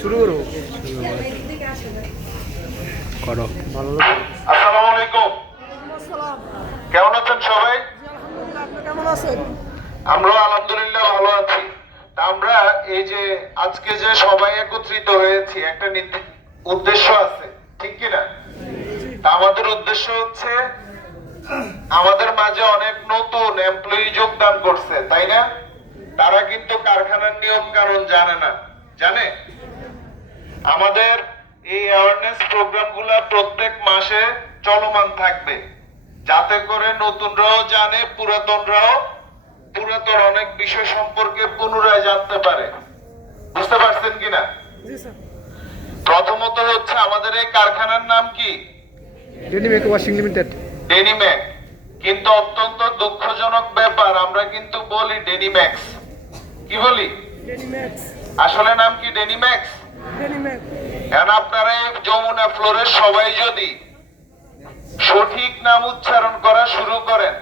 শুরু করো। করো। ভালো আসসালামু আলাইকুম। কেমন আছেন সবাই? কেমন আছেন? আমরা আলহামদুলিল্লাহ ভালো আছি। আমরা এই যে আজকে যে সবাই একত্রিত হয়েছি একটা উদ্দেশ্য আছে ঠিক কিনা তা আমাদের উদ্দেশ্য হচ্ছে আমাদের মাঝে অনেক নতুন এমপ্লয়ি যোগদান করছে তাই না? তারা কিন্তু কারখানার নিয়ম কানুন জানে না। জানে? আমাদের এই অ্যাওয়ারনেস প্রোগ্রামগুলো প্রত্যেক মাসে চলমান থাকবে। যাতে করে নতুনরাও জানে পুরাতনরাও পুরাতন অনেক বিষয় সম্পর্কে পুনরায় জানতে পারে। বুঝতে পারছেন কিনা? প্রথমত হচ্ছে আমাদের এই কারখানার নাম কি? ডেনিমেক ওয়াশিং লিমিটেড ডেনিম্যাক কিন্তু অত্যন্ত দুঃখজনক ব্যাপার আমরা কিন্তু বলি ডেনিম্যাক্স কি বলি? আসলে নাম কি ডেনিম্যাক্স? ডেনিম্যাক এখন আপনারা এই যমুনা ফ্লোরের সবাই যদি সঠিক নাম উচ্চারণ করা শুরু করেন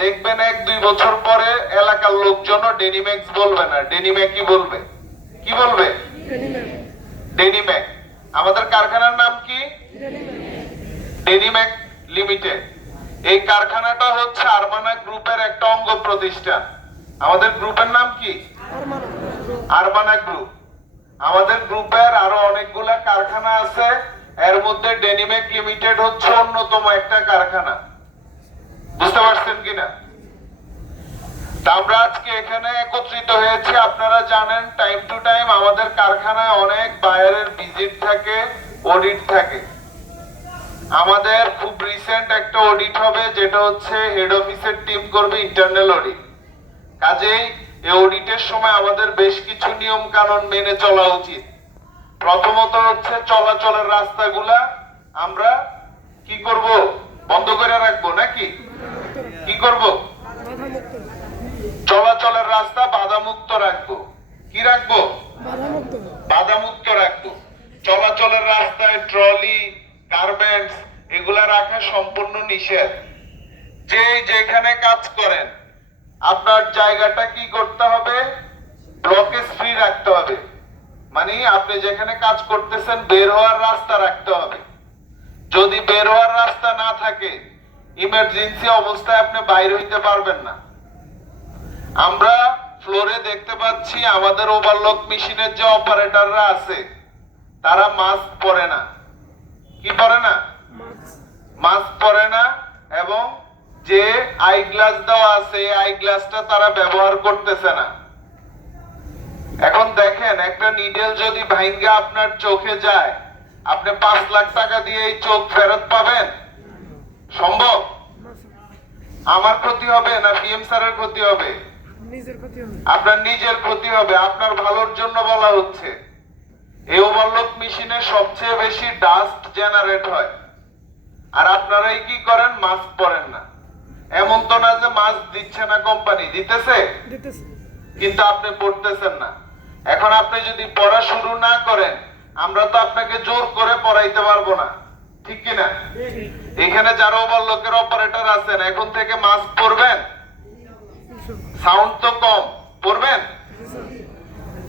দেখবেন এক দুই বছর পরে এলাকার লোকজন ডেনিম্যাক্স বলবে না। ডেনিম্যাকই বলবে? কি বলবে? ডেনিম্যাক আমাদের কারখানার নাম কি? ডেনিম্যাক লিমিটেড। এই কারখানাটা হচ্ছে আরমানা গ্রুপের একটা অঙ্গ প্রতিষ্ঠান। আমাদের গ্রুপের নাম কি? আর আরবানা গ্রুপ আমাদের গ্রুপের আরও অনেকগুলা কারখানা আছে। এর মধ্যে ডেনিমেক লিমিটেড হচ্ছে অন্যতম একটা কারখানা। বুঝতে পারছেন কিনা? আমরা আজকে এখানে একত্রিত হয়েছি। আপনারা জানেন টাইম টু টাইম আমাদের কারখানায় অনেক বায়ারের ভিজিট থাকে অডিট থাকে। আমাদের খুব রিসেন্ট একটা অডিট হবে, যেটা হচ্ছে হেড অফিসের টিম করবে ইন্টারনাল অডিট কাজেই এই অডিটের সময় আমাদের বেশ কিছু নিয়ম কানুন মেনে চলা উচিত। প্রথমত হচ্ছে চলাচলের রাস্তাগুলা আমরা কি করব? বন্ধ করে রাখব নাকি? কি করব? চলাচলের রাস্তা বাধা মুক্ত রাখব। কি রাখব? বাধা মুক্ত বাধা মুক্ত রাখব। চলাচলের রাস্তায় ট্রলি, গার্মেন্টস, এগুলা রাখা সম্পূর্ণ নিষেধ। যে যেখানে কাজ করেন আপনার জায়গাটা কি করতে হবে? ব্লকেজ ফ্রি রাখতে হবে। মানে আপনি যেখানে কাজ করতেছেন বের হওয়ার রাস্তা রাখতে হবে। যদি বের হওয়ার রাস্তা না থাকে ইমার্জেন্সি অবস্থায় আপনি বাইরে হইতে পারবেন না। আমরা ফ্লোরে দেখতে পাচ্ছি আমাদের ওভারলক মেশিনের যে অপারেটররা আছে তারা মাস্ক পরে না। কি পরে না? মাস্ক মাস্ক পরে না এবং যে আই গ্লাস দেওয়া আছে আই গ্লাসটা তারা ব্যবহার করতেছে না। এখন দেখেন একটা নিডেল যদি ভাঙ্গা আপনার চোখে যায় আপনি পাঁচ লাখ টাকা দিয়ে এই চোখ ফেরত পাবেন? সম্ভব? আমার ক্ষতি হবে না পিএম স্যারের ক্ষতি হবে? নিজের ক্ষতি হবে। আপনার নিজের ক্ষতি হবে আপনার ভালোর জন্য বলা হচ্ছে। এই ওভারলোক মেশিনে সবচেয়ে বেশি ডাস্ট জেনারেট হয়। আর আপনারাই কি করেন? মাস্ক পরেন না। এমন তো না যে মাছ দিচ্ছে না কোম্পানি দিতেছে? কিন্তু আপনি পড়তেছেন না। এখন আপনি যদি পড়া শুরু না করেন আমরা তো আপনাকে জোর করে পড়াইতে পারব না। ঠিক কিনা? এখানে যারা ওভারলোকের অপারেটর আছেন এখন থেকে মাস্ক পরবেন সাউন্ড তো কম। পরবেন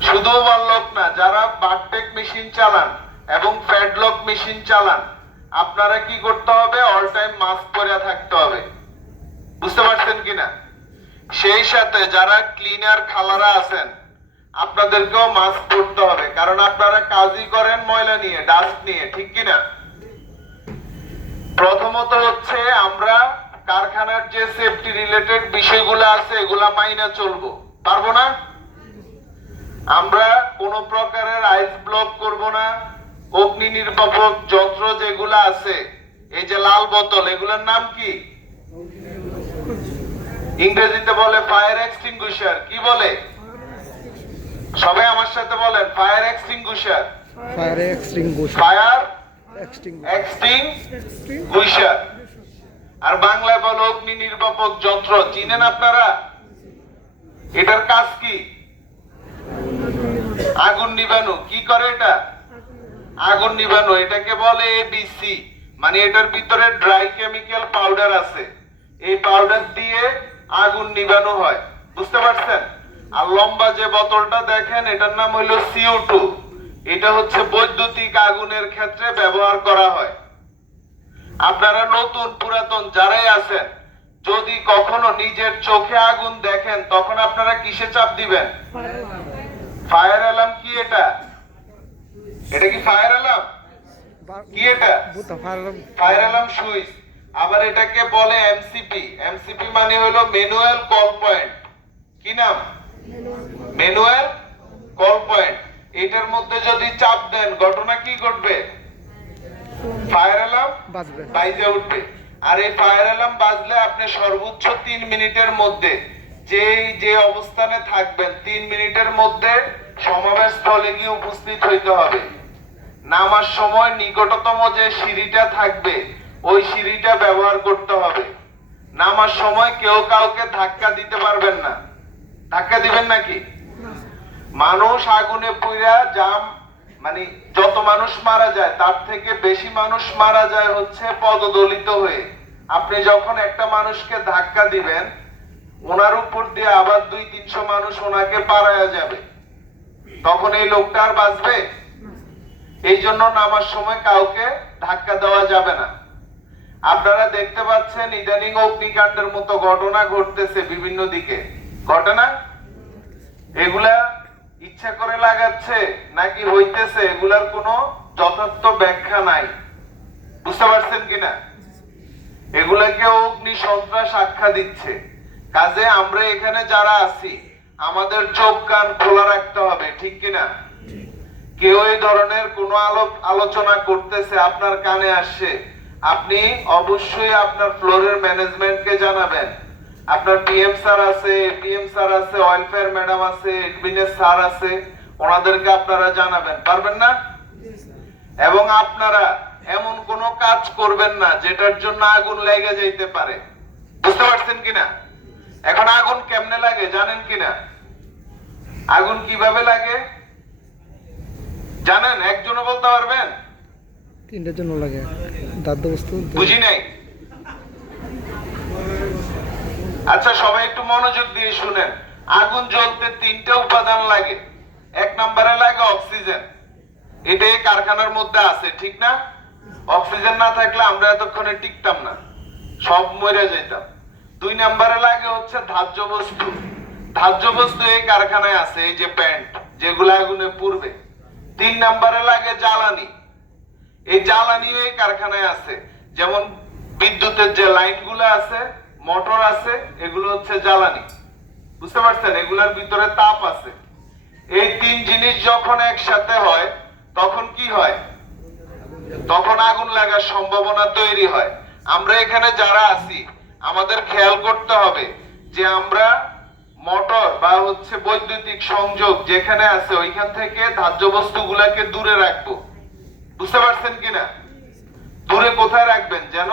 শুধু ওভারলক না যারা বারটেক মেশিন চালান এবং ফ্যাডলক মেশিন চালান আপনারা কি করতে হবে? অল টাইম মাস্ক পরে থাকতে হবে। বুঝতে পারছেন কিনা? সেই সাথে যারা ক্লিনার খালারা আছেন, আপনাদেরকেও মাস্ক পরতে হবে, কারণ আপনারা কাজই করেন ময়লা নিয়ে ডাস্ট নিয়ে, ঠিক কিনা? প্রথমত হচ্ছে আমরা কারখানার যে সেফটি রিলেটেড বিষয়গুলো আছে, এগুলা মাইনা চলবো। পারব না? আমরা কোন প্রকারের আইস ব্লক করব না, অগ্নি নির্বাপক যন্ত্র যেগুলো আছে, এই যে লাল বোতল, এগুলোর নাম কি? ইংরেজিতে বলে ফায়ার এক্সটিংগুইশার কি বলে? সবাই আমার সাথে বলেন fire extinguisher fire extinguish fire exting extinguisher আর বাংলায় বলো অগ্নি নির্বাপক যন্ত্র। চিনেন আপনারা? এটার কাজ কি? আগুন নিবানো। কি করে এটা? আগুন নিবানো। এটাকে বলে এবিসি মানে এটার ভিতরে ড্রাই কেমিক্যাল পাউডার আছে। এই পাউডার দিয়ে আগুন নিবানো হয়। বুঝতে পারছেন? আর লম্বা যে বোতলটা দেখেন এটার নাম হলো সিও টু এটা হচ্ছে বৈদ্যুতিক আগুনের ক্ষেত্রে ব্যবহার করা হয়। আপনারা নতুন পুরাতন যারাই আছেন যদি কখনো নিজের চোখে আগুন দেখেন তখন আপনারা কিসে চাপ দিবেন? ফায়ার অ্যালার্ম কি এটা? এটা কি ফায়ার অ্যালার্ম? কি এটা? Fire fire alarm switch. আবার এটাকে বলে এমসিপি এমসিপি মানে হলো ম্যানুয়াল কল পয়েন্ট কি নাম? ম্যানুয়াল কল পয়েন্ট এটার মধ্যে যদি চাপ দেন ঘটনা কি ঘটবে? ফায়ার অ্যালার্ম বাজবে। বাইজে উঠবে। আর এই ফায়ার অ্যালার্ম বাজলে আপনি সর্বোচ্চ তিন মিনিটের মধ্যে যেই যে অবস্থানে থাকবেন তিন মিনিটের মধ্যে সমাবেশ স্থলে গিয়ে উপস্থিত হইতে হবে। নামার সময় নিকটতম যে সিঁড়িটা থাকবে ওই সিঁড়িটা ব্যবহার করতে হবে। নামার সময় কেউ কাউকে ধাক্কা দিতে পারবেন না। ধাক্কা দিবেন নাকি? মানুষ আগুনে পুইরা জাম মানে যত মানুষ মারা যায় তার থেকে বেশি মানুষ মারা যায় হচ্ছে পদদলিত হয়ে। আপনি যখন একটা মানুষকে ধাক্কা দিবেন ওনার উপর দিয়ে আবার দুই তিনশো মানুষ ওনাকে পারায়া যাবে। তখন এই লোকটা আর বাঁচবে? এই জন্য নামার সময় কাউকে ধাক্কা দেওয়া যাবে না। আপনারা দেখতে পাচ্ছেন ইদানিং অগ্নিকাণ্ডের মতো ঘটনা ঘটতেছে বিভিন্ন দিকে। ঘটনা? এগুলা ইচ্ছা করে লাগাচ্ছে নাকি হইতেছে? এগুলার কোনো যথার্থ ব্যাখ্যা নাই। বুঝতে পারছেন কিনা? এগুলাকে অগ্নি সন্ত্রাস আখ্যা দিচ্ছে। কাজে আমরা এখানে যারা আছি আমাদের চোখ কান খোলা রাখতে হবে ঠিক কিনা? কেউ এই ধরনের কোনো আলো আলোচনা করতেছে আপনার কানে আসছে। আপনি অবশ্যই আপনার ফ্লোরের ম্যানেজমেন্টকে জানাবেন। আপনার পিএম স্যার আছে পিএম স্যার আছে ওয়েলফেয়ার ম্যাডাম আছে এডমিনের স্যার আছে ওনাদেরকে আপনারা জানাবেন। পারবেন না? এবং আপনারা এমন কোনো কাজ করবেন না যেটার জন্য আগুন লেগে যাইতে পারে। বুঝতে পারছেন কিনা? এখন আগুন কেমনে লাগে জানেন কিনা? আগুন কীভাবে লাগে? জানেন? একজনও বলতে পারবেন? তিনটার জন্য লাগে। দাদ্য বস্তু বুঝি নাই? আচ্ছা সবাই একটু মনোযোগ দিয়ে শুনেন। আগুন জ্বলতে তিনটা উপাদান লাগে। এক নম্বরে লাগে অক্সিজেন। কারখানার মধ্যে আছে, ঠিক না? অক্সিজেন না থাকলে আমরা এতক্ষণে টিকতাম না। সব মরে যেতাম দুই নম্বরে লাগে হচ্ছে ধার্য বস্তু। ধার্য বস্তু এই কারখানায় আছে, এই যে প্যান্ট, যেগুলো আগুনে পুড়বে। তিন নম্বরে লাগে জ্বালানি। এই জ্বালানি এই কারখানায় আছে। যেমন বিদ্যুতের যে লাইনগুলো আছে, মোটর আছে, এগুলো হচ্ছে জ্বালানি। বুঝতে পারছেন? এগুলোর ভিতরে তাপ আছে। এই তিন জিনিস যখন একসাথে হয়, তখন কি হয়? তখন আগুন লাগার সম্ভাবনা তৈরি হয়। আমরা এখানে যারা আছি, আমাদের খেয়াল করতে হবে যে আমরা মোটর বা হচ্ছে বৈদ্যুতিক সংযোগ যেখানে আছে, ওইখান থেকে ধার্য বস্তুগুলাকে দূরে রাখব। বুঝতে পারছেন কিনা? দূরে কোথায় রাখবেন যেন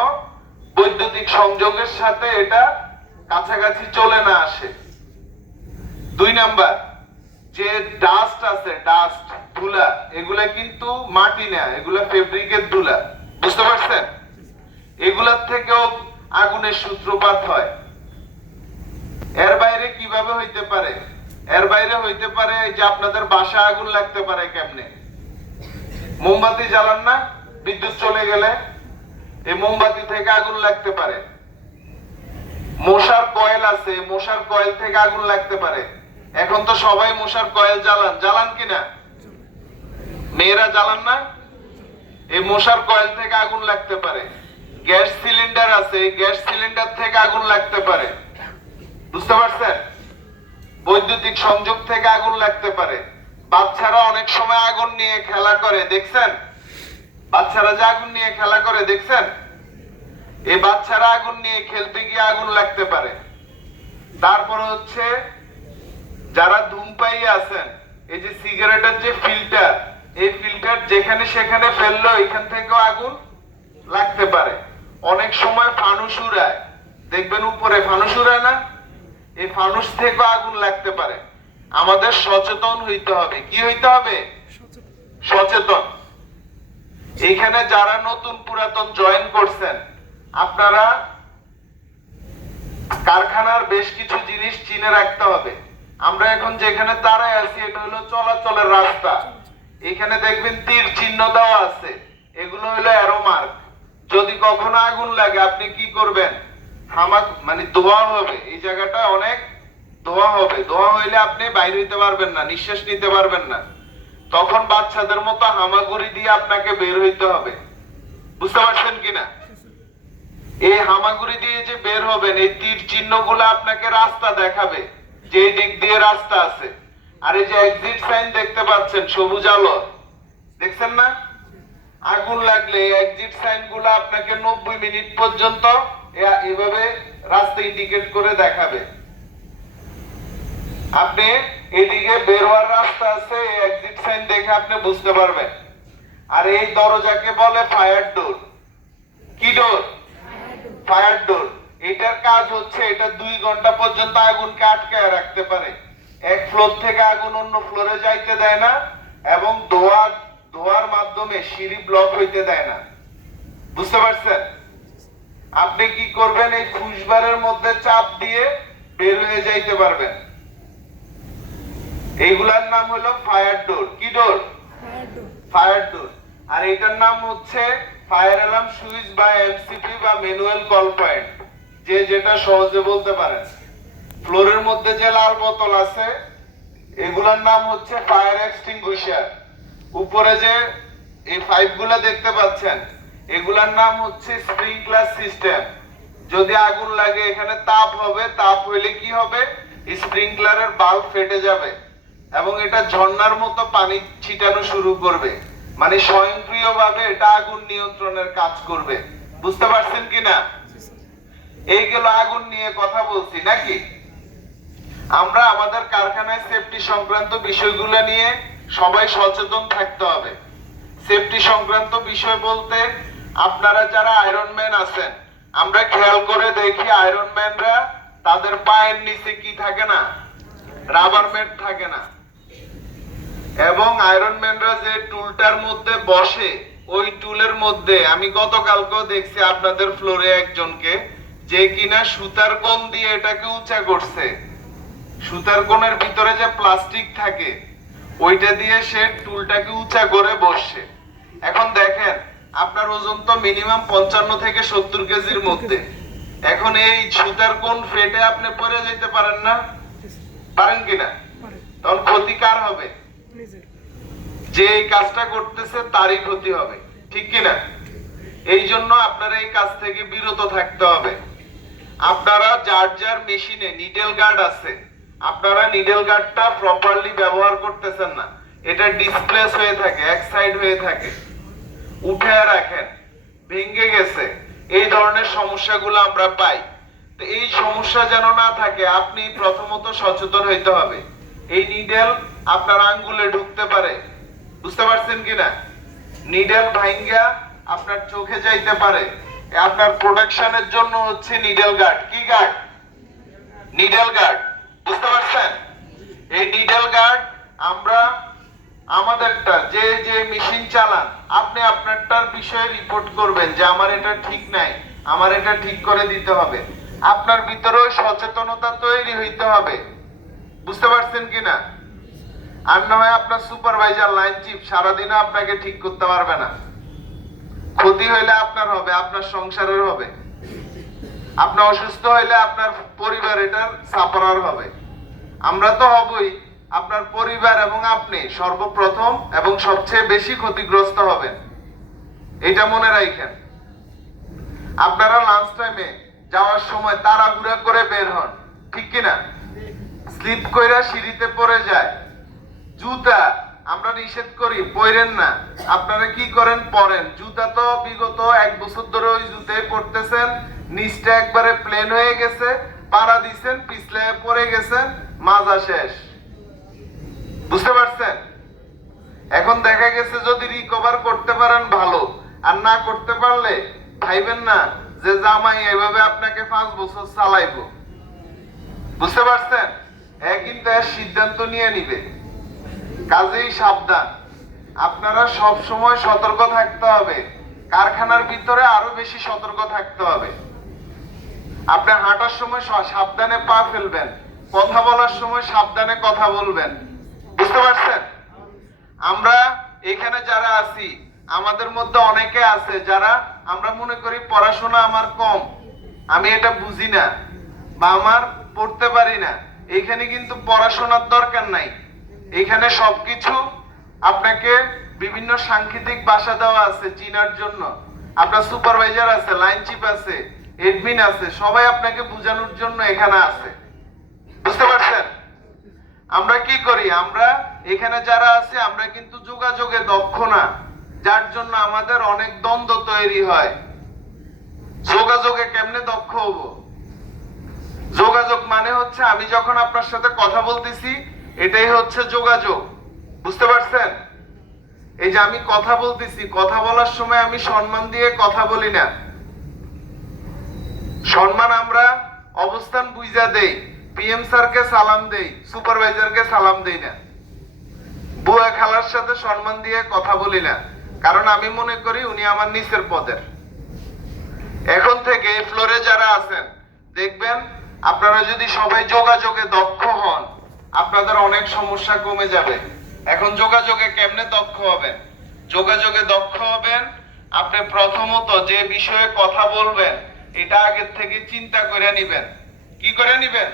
বৈদ্যুতিক সংযোগের সাথে এটা কাছাকাছি চলে না আসে? দুই নাম্বার, যে ডাস্ট আছে ডাস্ট ধুলা, এগুলা কিন্তু মাটি না, এগুলা ফেব্রিকের ধুলা। বুঝতে পারছেন? এগুলার থেকেও আগুনের সূত্রপাত হয়। এর বাইরে কীভাবে হইতে পারে? এর বাইরে হইতে পারে যে আপনাদের বাসা আগুন লাগতে পারে কেমনে? মোমবাতি জ্বালান না, বিদ্যুৎ চলে গেলে এই মোমবাতি থেকে আগুন লাগতে পারে। মশার কয়েল আছে, মশার কয়েল থেকে আগুন লাগতে পারে। এখন তো সবাই মশার কয়েল জ্বালান। জ্বালান কিনা মেয়েরা জ্বালান না? এই মশার কয়েল থেকে আগুন লাগতে পারে। গ্যাস সিলিন্ডার আছে গ্যাস সিলিন্ডার থেকে আগুন লাগতে পারে। বুঝতে পারছেন? বৈদ্যুতিক সংযোগ থেকে আগুন লাগতে পারে। বাচ্চারা অনেক সময় আগুন নিয়ে খেলা করে, দেখছেন? বাচ্চারা যে আগুন নিয়ে খেলা করে, দেখছেন? এই বাচ্চারা আগুন নিয়ে খেলতে গিয়ে আগুন লাগতে পারে। তারপর হচ্ছে, যারা ধূমপাই আছেন, এই যে সিগারেটের যে ফিল্টার, এই ফিল্টার যেখানে সেখানে ফেলল এখান থেকেও আগুন লাগতে পারে। অনেক সময় ফানুস উড়ায়। দেখবেন উপরে ফানুস উড়ায় না? এই ফানুস থেকেও আগুন লাগতে পারে। আমাদের সচেতন হইতে হবে। কি হইতে হবে? সচেতন। এখানে যারা নতুন পুরাতন জয়েন করছেন, আপনারা কারখানার বেশ কিছু জিনিস চিনে রাখতে হবে। আমরা এখন যেখানে দাঁড়ায় আছি, এটা হলো চলাচলের রাস্তা। এখানে দেখবেন তীর চিহ্ন দেওয়া আছে। এগুলো হলো অ্যারো মার্ক যদি কখনো আগুন লাগে, আপনি কি করবেন? হামাক মানে ধোয়া হবে। এই জায়গাটা অনেক ধোয়া হবে। ধোয়া হইলে আপনি বাইরে হইতে পারবেন না, নিঃশ্বাস নিতে পারবেন না। তখন বাচ্চাদের মতো হামাগুড়ি দিয়ে আপনাকে বের হইতে হবে। বুঝতে পারছেন কিনা? এই হামাগুড়ি দিয়ে যে বের হবেন, এই তীর চিহ্নগুলো আপনাকে রাস্তা দেখাবে, যে দিক দিয়ে রাস্তা আছে। আর এই যে এক্সিট সাইন দেখতে পাচ্ছেন, সবুজ আলো। দেখছেন না? আগুন লাগলে এক্সিট সাইনগুলো আপনাকে নব্বই মিনিট পর্যন্ত এভাবে রাস্তা ইন্ডিকেট করে দেখাবে। আপনি এদিকে বেরোয়ার রাস্তা আছে এক্সিট সাইন দেখে আপনি বুঝতে পারবেন। আর এই দরজাকে বলে ফায়ার ডোর কি ডোর ফায়ার ডোর এটার কাজ হচ্ছে এটা দুই ঘণ্টা পর্যন্ত আগুনকে আটকায় রাখতে পারে। এক ফ্লোর থেকে আগুন অন্য ফ্লোরে যাইতে দেয় না এবং ধোয়ার ধোয়ার মাধ্যমে সিঁড়ি ব্লক হইতে দেয় না। বুঝতে পারছেন? আপনি কি করবেন? এই ফুসবারের মধ্যে চাপ দিয়ে বের হয়ে যাইতে পারবেন। এইগুলার নাম হলো ফায়ার ডোর। কি ডোর? Fire door. আর এটার নাম হচ্ছে ফায়ার অ্যালার্ম সুইচ বা এমসিপি বা ম্যানুয়াল কল পয়েন্ট। যে যেটা সহজে বলতে পারেন। ফ্লোরের মধ্যে যে লাল বোতল আছে এগুলার নাম হচ্ছে ফায়ার এক্সটিংগুইশার। উপরে যে এই পাইপগুলা দেখতে পাচ্ছেন এগুলার নাম হচ্ছে স্প্রিংক্লার সিস্টেম। যদি আগুন লাগে এখানে তাপ হবে তাপ হইলে কি হবে? স্প্রিংক্লারের বাল্ব ফেটে যাবে। এবং এটা ঝর্ণার মতো পানি ছিটানো শুরু করবে। মানে স্বয়ংক্রিয়ভাবে এটা আগুন নিয়ন্ত্রণের কাজ করবে। বুঝতে পারছেন কিনা? এই গেল আগুন নিয়ে কথা বলছি, নাকি? আমরা আমাদের কারখানায় সেফটি সংক্রান্ত বিষয়গুলো নিয়ে সবাই সচেতন থাকতে হবে। সেফটি সংক্রান্ত বিষয় বলতে আপনারা যারা আয়রন ম্যান আছেন, আমরা খেয়াল করে দেখি আয়রন ম্যানরা তাদের পায়ের নিচে কি থাকে না? রাবার ম্যাট থাকে না। এবং আয়রন ম্যানরা যে টুলটার মধ্যে বসে ওই টুলের মধ্যে আমি গতকালকেও দেখছি আপনাদের ফ্লোরে একজনকে যে কিনা সুতার কোন দিয়ে এটাকে উঁচা করছে। সুতার কোণের ভিতরে যে প্লাস্টিক থাকে ওইটা দিয়ে সে টুলটাকে উঁচা করে বসছে। এখন দেখেন আপনার ওজন তো মিনিমাম পঞ্চান্ন থেকে সত্তর কেজির মধ্যে। এখন এই সুতার কোন ফেটে আপনি পরে যেতে পারেন না? পারেন কিনা? তখন ক্ষতি কার হবে? যে এই কাজটা করতেছে তারই ক্ষতি হবে, ঠিক কিনা? এই জন্য আপনারা এই কাজ থেকে বিরত থাকতে হবে। আপনারা যার যার মেশিনে নিডেল গার্ড আছে, আপনারা নিডেল গার্ডটা প্রপারলি ব্যবহার করতেছেন না। এটা ডিসপ্লেস হয়ে থাকে, এক সাইড হয়ে থাকে। উঠে রাখেন, ভেঙে গেছে। এই ধরনের সমস্যাগুলো আমরা পাই। তো এই সমস্যা যেন না থাকে, আপনি প্রথমত সচেতন হইতে হবে। এই নিডেল আপনার আঙ্গুলে ঢুকতে পারে বুঝতে পারছেন কিনা? নিডেল ভাঙ্গা আপনার চোখে যাইতে পারে। আপনার প্রোটেকশনের জন্য হচ্ছে নিডেল গার্ড কি গার্ড নিডেল গার্ড বুঝতে পারছেন? এই নিডেল গার্ড আমরা, আমাদেরটা, যে যে মেশিন চালান, আপনি আপনারটার বিষয়ে রিপোর্ট করবেন যে আমার এটা ঠিক নাই, আমার এটা ঠিক করে দিতে হবে। আপনার ভিতরেও সচেতনতা তৈরি হইতে হবে। বুঝতে পারছেন কিনা? আর না হয় আপনার সুপারভাইজার লাইন চিফ সারাদিনও আপনাকে ঠিক করতে পারবে না। ক্ষতি হইলে আপনার হবে, আপনার সংসারের হবে। আপনি অসুস্থ হইলে আপনার পরিবার এটার সাফারার হবে। আমরা তো হবই, আপনার পরিবার এবং আপনি সর্বপ্রথম এবং সবচেয়ে বেশি ক্ষতিগ্রস্ত হবেন। এটা মনে রাখেন। আপনারা লাঞ্চ টাইমে যাওয়ার সময় তাড়াহুড়া করে বের হন, ঠিক কিনা? স্লিপ কইরা সিঁড়িতে পড়ে যায়। জুতা, আমরা নিষেধ করি, পরেন না। আপনারা কি করেন? পরেন। জুতা তো বিগত এক বছর ধরে ওই জুতায় পড়তেছেন নিচটা একবারে প্লেন হয়ে গেছে, পাড়া দিছেন পিছলে পড়ে গেছেন, মাজা শেষ। বুঝতে পারছেন? এখন দেখা গেছে যদি রিকভার করতে পারেন, ভালো। আর না করতে পারলে, ভাইবেন না যে জামাই এভাবে আপনাকে পাঁচ বছর চালাইবো। বুঝতে পারছেন? এ কিন্তু সিদ্ধান্ত নিয়ে নিবে। কাজেই সাবধান। আপনারা সব সময় সতর্ক থাকতে হবে। কারখানার ভিতরে আরও বেশি সতর্ক থাকতে হবে। আপনি হাঁটার সময় সাবধানে পা ফেলবেন। কথা বলার সময় সাবধানে কথা বলবেন। বুঝতে পারছেন? আমরা এখানে যারা আছি, আমাদের মধ্যে অনেকে আছে যারা আমরা মনে করি পড়াশোনা আমার কম। আমি এটা বুঝি না বা আমার পড়তে পারি না। এখানে কিন্তু পড়াশোনার দরকার নাই। এখানে সবকিছু আপনাকে বিভিন্ন সাংকেতিক ভাষা দেওয়া আছে চিনার জন্য। আপনার সুপারভাইজার আছে, লাইন চিপ আছে এডমিন আছে, সবাই আপনাকে বোঝানোর জন্য এখানে আছে। বুঝতে পারছেন? আমরা কি করি? আমরা এখানে যারা আছে, আমরা কিন্তু যোগাযোগে দক্ষ না, যার জন্য আমাদের অনেক দ্বন্দ্ব তৈরি হয়। যোগাযোগে কেমনে দক্ষ হব? যোগাযোগ মানে হচ্ছে আমি যখন আপনার সাথে কথা বলতেছি এটাই হচ্ছে যোগাযোগ। বুঝতে পারছেন? এই যে আমি কথা বলতেছি, কথা বলার সময় আমি সম্মান দিয়ে কথা বলি না। সম্মান আমরা অবস্থান বুঝা দেই, পিএম স্যারকে সালাম দেই, সুপারভাইজারকে সালাম দেই না। বুয়া খালার সাথে সম্মান দিয়ে কথা বলি না, কারণ আমি মনে করি উনি আমার নিচের পদের। এখন থেকে ফ্লোরে যারা আছেন, দেখবেন আপনারা যদি সবাই যোগাযোগে দক্ষ হন আপনাদের অনেক সমস্যা কমে যাবে। এখন যোগাযোগে কেমনে দক্ষ হবেন? যোগাযোগে দক্ষ হবেন, আপনি প্রথমত যে বিষয়ে কথা বলবেন, এটা আগের থেকে চিন্তা করে নিবেন। কি করে নিবেন?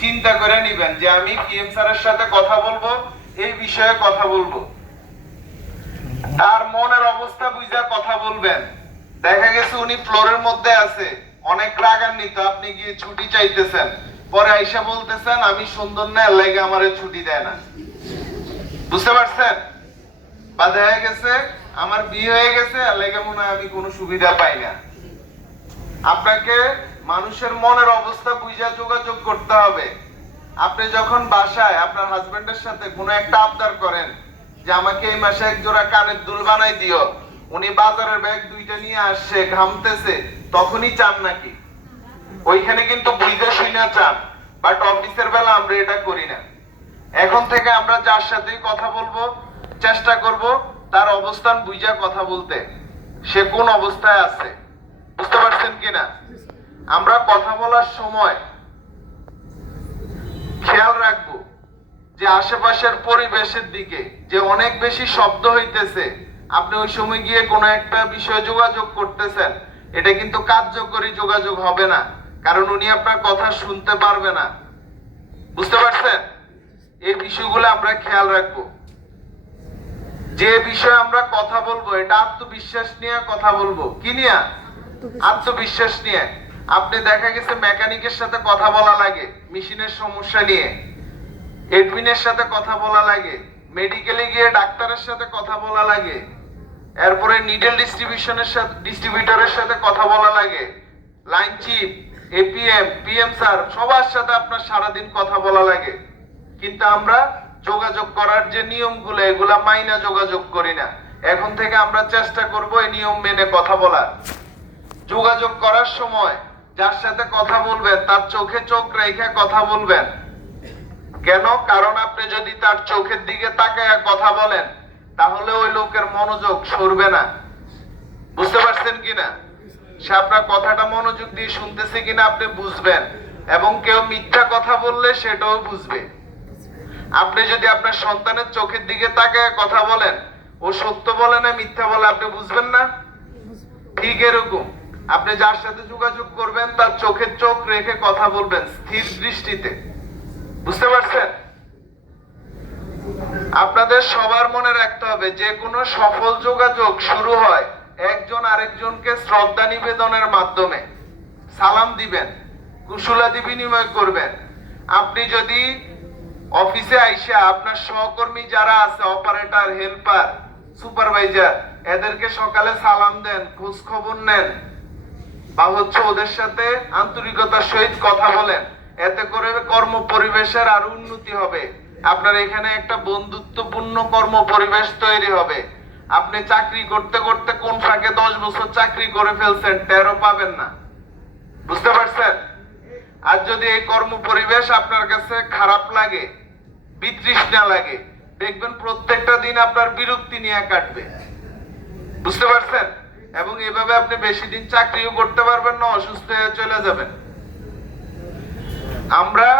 চিন্তা করে নিবেন যে আমি পিএম স্যারের সাথে কথা বলব, এই বিষয়ে কথা বলব। তার মনের অবস্থা বুঝা কথা বলবেন। দেখা গেছে উনি ফ্লোরের মধ্যে আছে। অনেক রাগান্বিত, আপনি গিয়ে ছুটি চাইতেছেন। পরে আইসা বলতেছেন, আমি সুন্দর না লেগে আমারে ছুটি দেয় না। বুঝতে পারছেন? বা দেখা গেছে, আমার বিয়ে হয়ে গেছে আর লেগে মনে হয় আমি কোনো সুবিধা পাই না। আপনাকে মানুষের মনের অবস্থা বুঝা যোগাযোগ করতে হবে। আপনি যখন বাসায় আপনার হাজবেন্ডের সাথে কোনো একটা আবদার করেন যে, আমাকে এই মাসে এক জোড়া কানের দুল বানাই দিও। উনি বাজারের ব্যাগ দুইটা নিয়ে আসছে, ঘামতেছে, তখনই চান নাকি? ওইখানে কিন্তু বুঝে শুনে চান। বাট অফিসের বেলা আমরা এটা করি না। এখন থেকে আমরা যার সাথেই কথা বলব, চেষ্টা করব তার অবস্থান বুঝা কথা বলতে। সে কোন অবস্থায় আছে, বুঝতে পারছেন কিনা? আমরা কথা বলার সময় খেয়াল রাখব যে আশেপাশের পরিবেশের দিকে যে অনেক বেশি শব্দ হইতেছে, আপনি ওই সময় গিয়ে কোনো একটা বিষয়ে যোগাযোগ করতেছেন, এটা কিন্তু কার্যকরী যোগাযোগ হবে না। কারণ উনি আপনার কথা শুনতে পারবে না। বুঝতে পারছেন? এই বিষয়গুলো আমরা খেয়াল রাখব। যে বিষয়ে আমরা কথা বলব এটা আত্মবিশ্বাস নিয়ে কথা বলব। কি নিয়ে? আত্মবিশ্বাস। নিয়ে। আপনি দেখা গেছে মেকানিকের সাথে কথা বলা লাগে মেশিনের সমস্যা নিয়ে। এডমিনের সাথে কথা বলা লাগে মেডিকেলে গিয়ে ডাক্তারের সাথে কথা বলা লাগে এরপরে নিডেল ডিস্ট্রিবিউশনের সাথে ডিস্ট্রিবিউটরের সাথে কথা বলা লাগে line chief APM PM sir, সবার সাথে আপনার সারাদিন কথা বলা লাগে। কিন্তু আমরা যোগাযোগ করার যে নিয়মগুলো, এগুলা মাইনা যোগাযোগ করি না। এখন থেকে আমরা চেষ্টা করব এই নিয়ম মেনে কথা বলার। যোগাযোগ করার সময় যার সাথে কথা বলবেন, তার চোখে চোখ রেখে কথা বলবেন। কেন? কারণ আপনি যদি তার চোখের দিকে তাকায় কথা বলেন, তাহলে ওই লোকের মনোযোগ সরবে না। বুঝতে পারছেন কিনা? সে আপনার কথাটা মনোযোগ দিয়ে শুনতেছে কিনা আপনি বুঝবেন, এবং কেউ মিথ্যা কথা বললে সেটাও বুঝবে। আপনি যদি আপনার সন্তানের চোখের দিকে তাকায় কথা বলেন, ও সত্য বলে না মিথ্যা বলে আপনি বুঝবেন না? ঠিক এরকম। আপনি যার সাথে যোগাযোগ করবেন, তার চোখের চোখ রেখে কথা বলবেন স্থির দৃষ্টিতে। বুঝতে পারছেন? আপনাদের সবার মনে রাখতে হবে, যে কোনো সফল যোগাযোগ শুরু হয় একজন আরেকজনকে শ্রদ্ধা নিবেদনের মাধ্যমে সালাম দিবেন, কুশলাদি বিনিময় করবেন। আপনি যদি অফিসে আইসা আপনার সহকর্মী যারা আছে অপারেটর হেল্পার সুপারভাইজার এদেরকে সকালে সালাম দেন খোঁজ খবর নেন, বা হচ্ছে ওদের সাথে আন্তরিকতার সহিত কথা বলেন, এতে করে কর্ম পরিবেশের আরও উন্নতি হবে। আপনার এখানে একটা বন্ধুত্বপূর্ণ কর্ম পরিবেশ তৈরি হবে। আপনি চাকরি করতে করতে কোন ফাঁকে দশ বছর চাকরি করে ফেলছেন, টেরও পাবেন না। বুঝতে পারছেন? আর যদি এই কর্ম পরিবেশ আপনার কাছে খারাপ লাগে, বিতৃষ্ণা লাগে, দেখবেন প্রত্যেকটা দিন আপনার বিরক্তি নিয়ে কাটবে। বুঝতে পারছেন? এবং এভাবে আপনি বেশি দিন চাকরিও করতে পারবেন না, অসুস্থ হয়ে চলে যাবেন। আমরা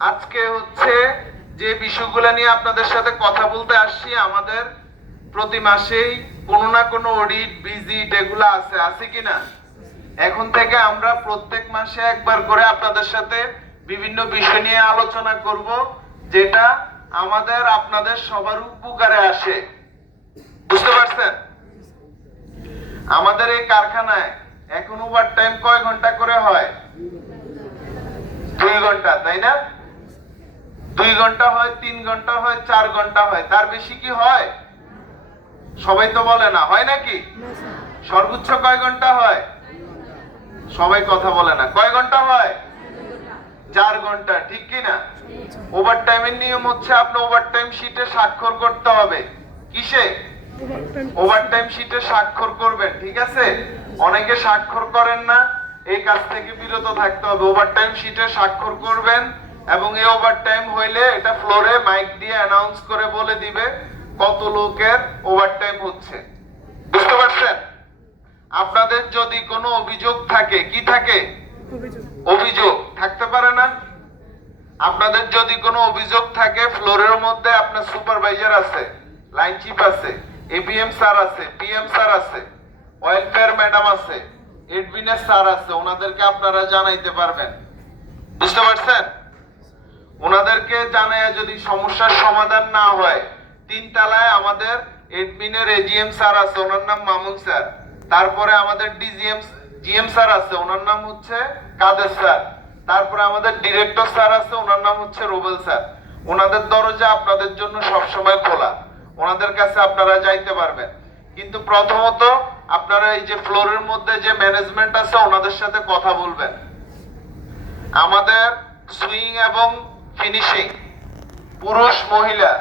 আজকে হচ্ছে যে বিষয়গুলো নিয়ে আপনাদের সাথে কথা বলতে আসছি, আমাদের প্রতি মাসেই কোনো না কোনো অডিট ভিজিট এগুলো আছে আছে কিনা? এখন থেকে আমরা প্রত্যেক মাসে একবার করে আপনাদের সাথে বিভিন্ন বিষয় নিয়ে আলোচনা করব, যেটা আমাদের, আপনাদের সবার উপকারে আসে। বুঝতে পারছেন? আমাদের এই কারখানায় এখন ওভার টাইম কয় ঘণ্টা করে হয়? দুই ঘণ্টা, তাই না? দুই ঘণ্টা হয়, তিন ঘণ্টা হয়, চার ঘণ্টা হয়, তার বেশি কি হয়? সবাই তো বলে না হয় নাকি? সর্বোচ্চ কয় ঘণ্টা হয়? সবাই কথা বলে না। কয় ঘণ্টা হয়? চার ঘণ্টা ঠিক কি না? ওভার টাইমের নিয়ম হচ্ছে আপনি ওভার টাইম শিটে স্বাক্ষর করতে হবে। কিসে? ওভার টাইম শিটে স্বাক্ষর করবেন ঠিক আছে? অনেকে স্বাক্ষর করেন না এই কাজ থেকে বিরত থাকতে হবে। ওভার টাইম শিটে স্বাক্ষর করবেন এবং এই ওভার টাইম হইলে এটা ফ্লোরে মাইক দিয়ে অ্যানাউন্স করে বলে দিবে। কত লোকের ওভার টাইম হচ্ছে? বুঝতে পারছেন? আপনাদের যদি কোনো অভিযোগ থাকে কি থাকে? অভিযোগ। থাকতে পারে না? আপনাদের যদি কোনো অভিযোগ থাকে ফ্লোরের মধ্যে আপনার সুপারভাইজার আছে লাইন চিফ আছে এপিএম স্যার আছে পিএম স্যার আছে ওয়েলফেয়ার ম্যাডাম আছে এডমিনের স্যার আছে ওনাদেরকে আপনারা জানাইতে পারবেন। বুঝতে পারছেন? ওনাদেরকে জানায় যদি সমস্যার সমাধান না হয় তিন তলায় আমাদের এডমিনের এজিএম স্যার আছে, ওনার নাম মামুন স্যার তারপরে আমাদের ডিজিএম জিএম স্যার আছে, ওনার নাম হচ্ছে কাদের স্যার তারপরে আমাদের ডিরেক্টর স্যার আছে, ওনার নাম হচ্ছে রুবেল স্যার ওনাদের দরজা আপনাদের জন্য সবসময় খোলা। ওনাদের কাছে আপনারা যাইতে পারবেন। কিন্তু প্রথমত আপনারা এই যে ফ্লোরের মধ্যে যে ম্যানেজমেন্ট আছে, ওনাদের সাথে কথা বলবেন। আমাদের সুইং এবং ফিনিশিং পুরুষ, মহিলা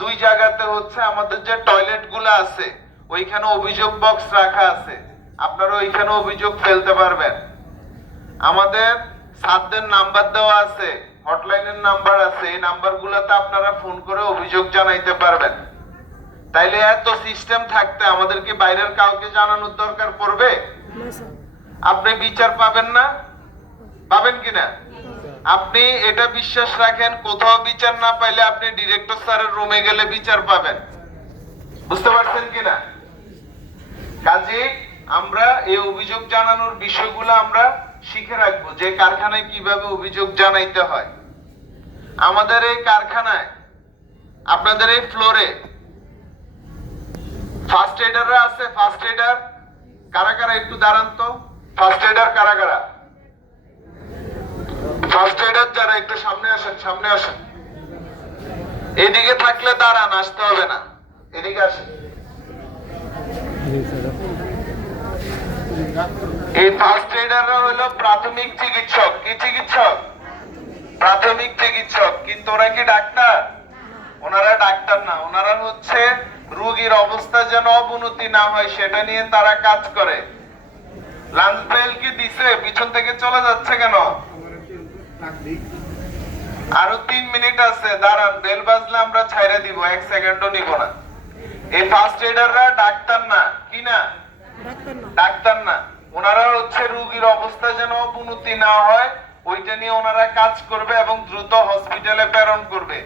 দুই জায়গাতে হচ্ছে আমাদের যে টয়লেটগুলো আছে ওইখানে অভিযোগ বক্স রাখা আছে। আপনারা ওইখানে অভিযোগ ফেলতে পারবেন। আমাদের সাতদের নাম্বার দেওয়া আছে হটলাইনের নাম্বার আছে এই নাম্বারগুলোতে আপনারা ফোন করে অভিযোগ জানাইতে পারবেন। তাইলে এত সিস্টেম থাকতে আমাদের কি বাইরের কাউকে জানানোর দরকার পড়বে? আপনি বিচার পাবেন না? পাবেন কিনা? আপনি এটা বিশ্বাস রাখেন, কোথাও বিচার না পাইলে আপনি ডিরেক্টর স্যারের রুমে গেলে বিচার পাবেন। বুঝতে পারছেন কিনা? কাজে, আমরা এই অভিযোগ জানানোর বিষয়গুলো আমরা শিখে রাখব যে কারখানায় কীভাবে অভিযোগ জানাইতে হয়। আমাদের এই কারখানায়, আপনাদের এই ফ্লোরে ফার্স্ট এডাররা আছে ফার্স্ট এডার কারা কারা? একটু দাঁড়ান তো। ফার্স্ট এডার কারা কারা? ফার্স্ট এডার যারা একটু সামনে আসেন সামনে আসেন। এদিকে থাকলে দাঁড়ান, আসতে হবে না। এদিকে আসেন। এই ফার্স্ট এডাররা হলো প্রাথমিক চিকিৎসক। কি চিকিৎসক? প্রাথমিক চিকিৎসক। কিন্তু ওরা কি ডাক্তার? ওনারা ডাক্তার না। ওনারা হচ্ছে রোগীর অবস্থা যেন অবনতি না হয়, সেটা নিয়ে তারা কাজ করে। লাঞ্চ বেল কি দিছে? পিছন থেকে চলে যাচ্ছে কেন? আরও তিন মিনিট আছে দাঁড়ান বেল বাজলে আমরা ছাইরে দিব এক সেকেন্ডও নিব না। এই ফার্স্ট এডাররা ডাক্তার না কি না? ডাক্তার না। ওনারা হচ্ছে রোগীর অবস্থা যেন অবনতি না হয় ওইটা নিয়ে ওনারা কাজ করবে এবং দ্রুত হসপিটালে প্রেরণ করবে।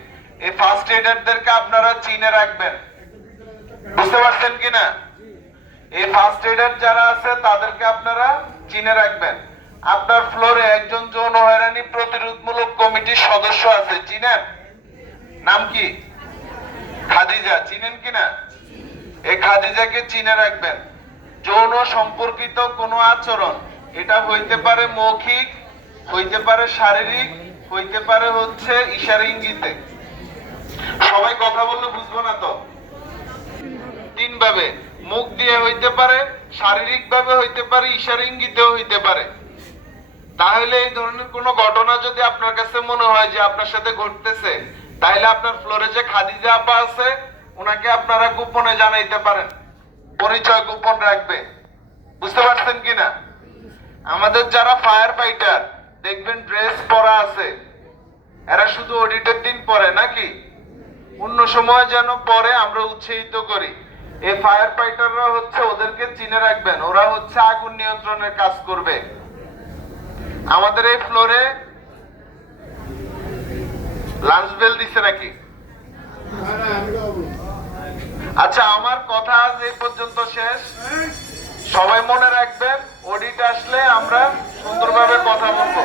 এই ফার্স্ট এডারদেরকে আপনারা চিনে রাখবেন। বুঝতে পারছেন কিনা এই ফার্স্ট এডার যারা আছে তাদেরকে আপনারা চিনে রাখবেন। আপনার ফ্লোরে একজন যৌন হয়রানি প্রতিরোধমূলক কমিটির সদস্য আছে, চিনেন? নাম কি? খাদিজা, চিনেন কিনা এই খাদিজাকে চিনে রাখবেন। যৌন সম্পর্কিত কোনো আচরণ, এটা হইতে পারে মৌখিক, হইতে পারে শারীরিক, হইতে পারে হচ্ছে ইশারা ইঙ্গিতে। সবাই কথা বললে বুঝব না তো? তিন ভাবে মুখ দিয়ে হইতে পারে শারীরিক ভাবে হইতে পারে, ইশারা ইঙ্গিতেও হইতে পারে। তাহলে এই ধরনের কোনো ঘটনা যদি আপনার কাছে মনে হয় যে আপনার সাথে ঘটতেছে, তাহলে আপনার ফ্লোরে যে খাদিজা আপা আছে ওনাকে আপনারা গোপনে জানাইতে পারেন। পরিচয় গোপন রাখবে। বুঝতে পারছেন কিনা? আমাদের যারা ফায়ার ফাইটার দেখবেন ড্রেস পরা আছে। এরা শুধু অডিটের দিন পরে নাকি? অন্য সময় যেন পরে আমরা উৎসাহিত করি। এই ফায়ার ফাইটাররা হচ্ছে ওদেরকে চিনে রাখবেন। ওরা হচ্ছে আগুন নিয়ন্ত্রণের কাজ করবে। আমাদের এই ফ্লোরে লাঞ্চ বেল দিছে নাকি? আচ্ছা আমার কথা আজ এই পর্যন্ত শেষ। সবাই মনে রাখবেন, অডিট আসলে আমরা সুন্দরভাবে কথা বলব।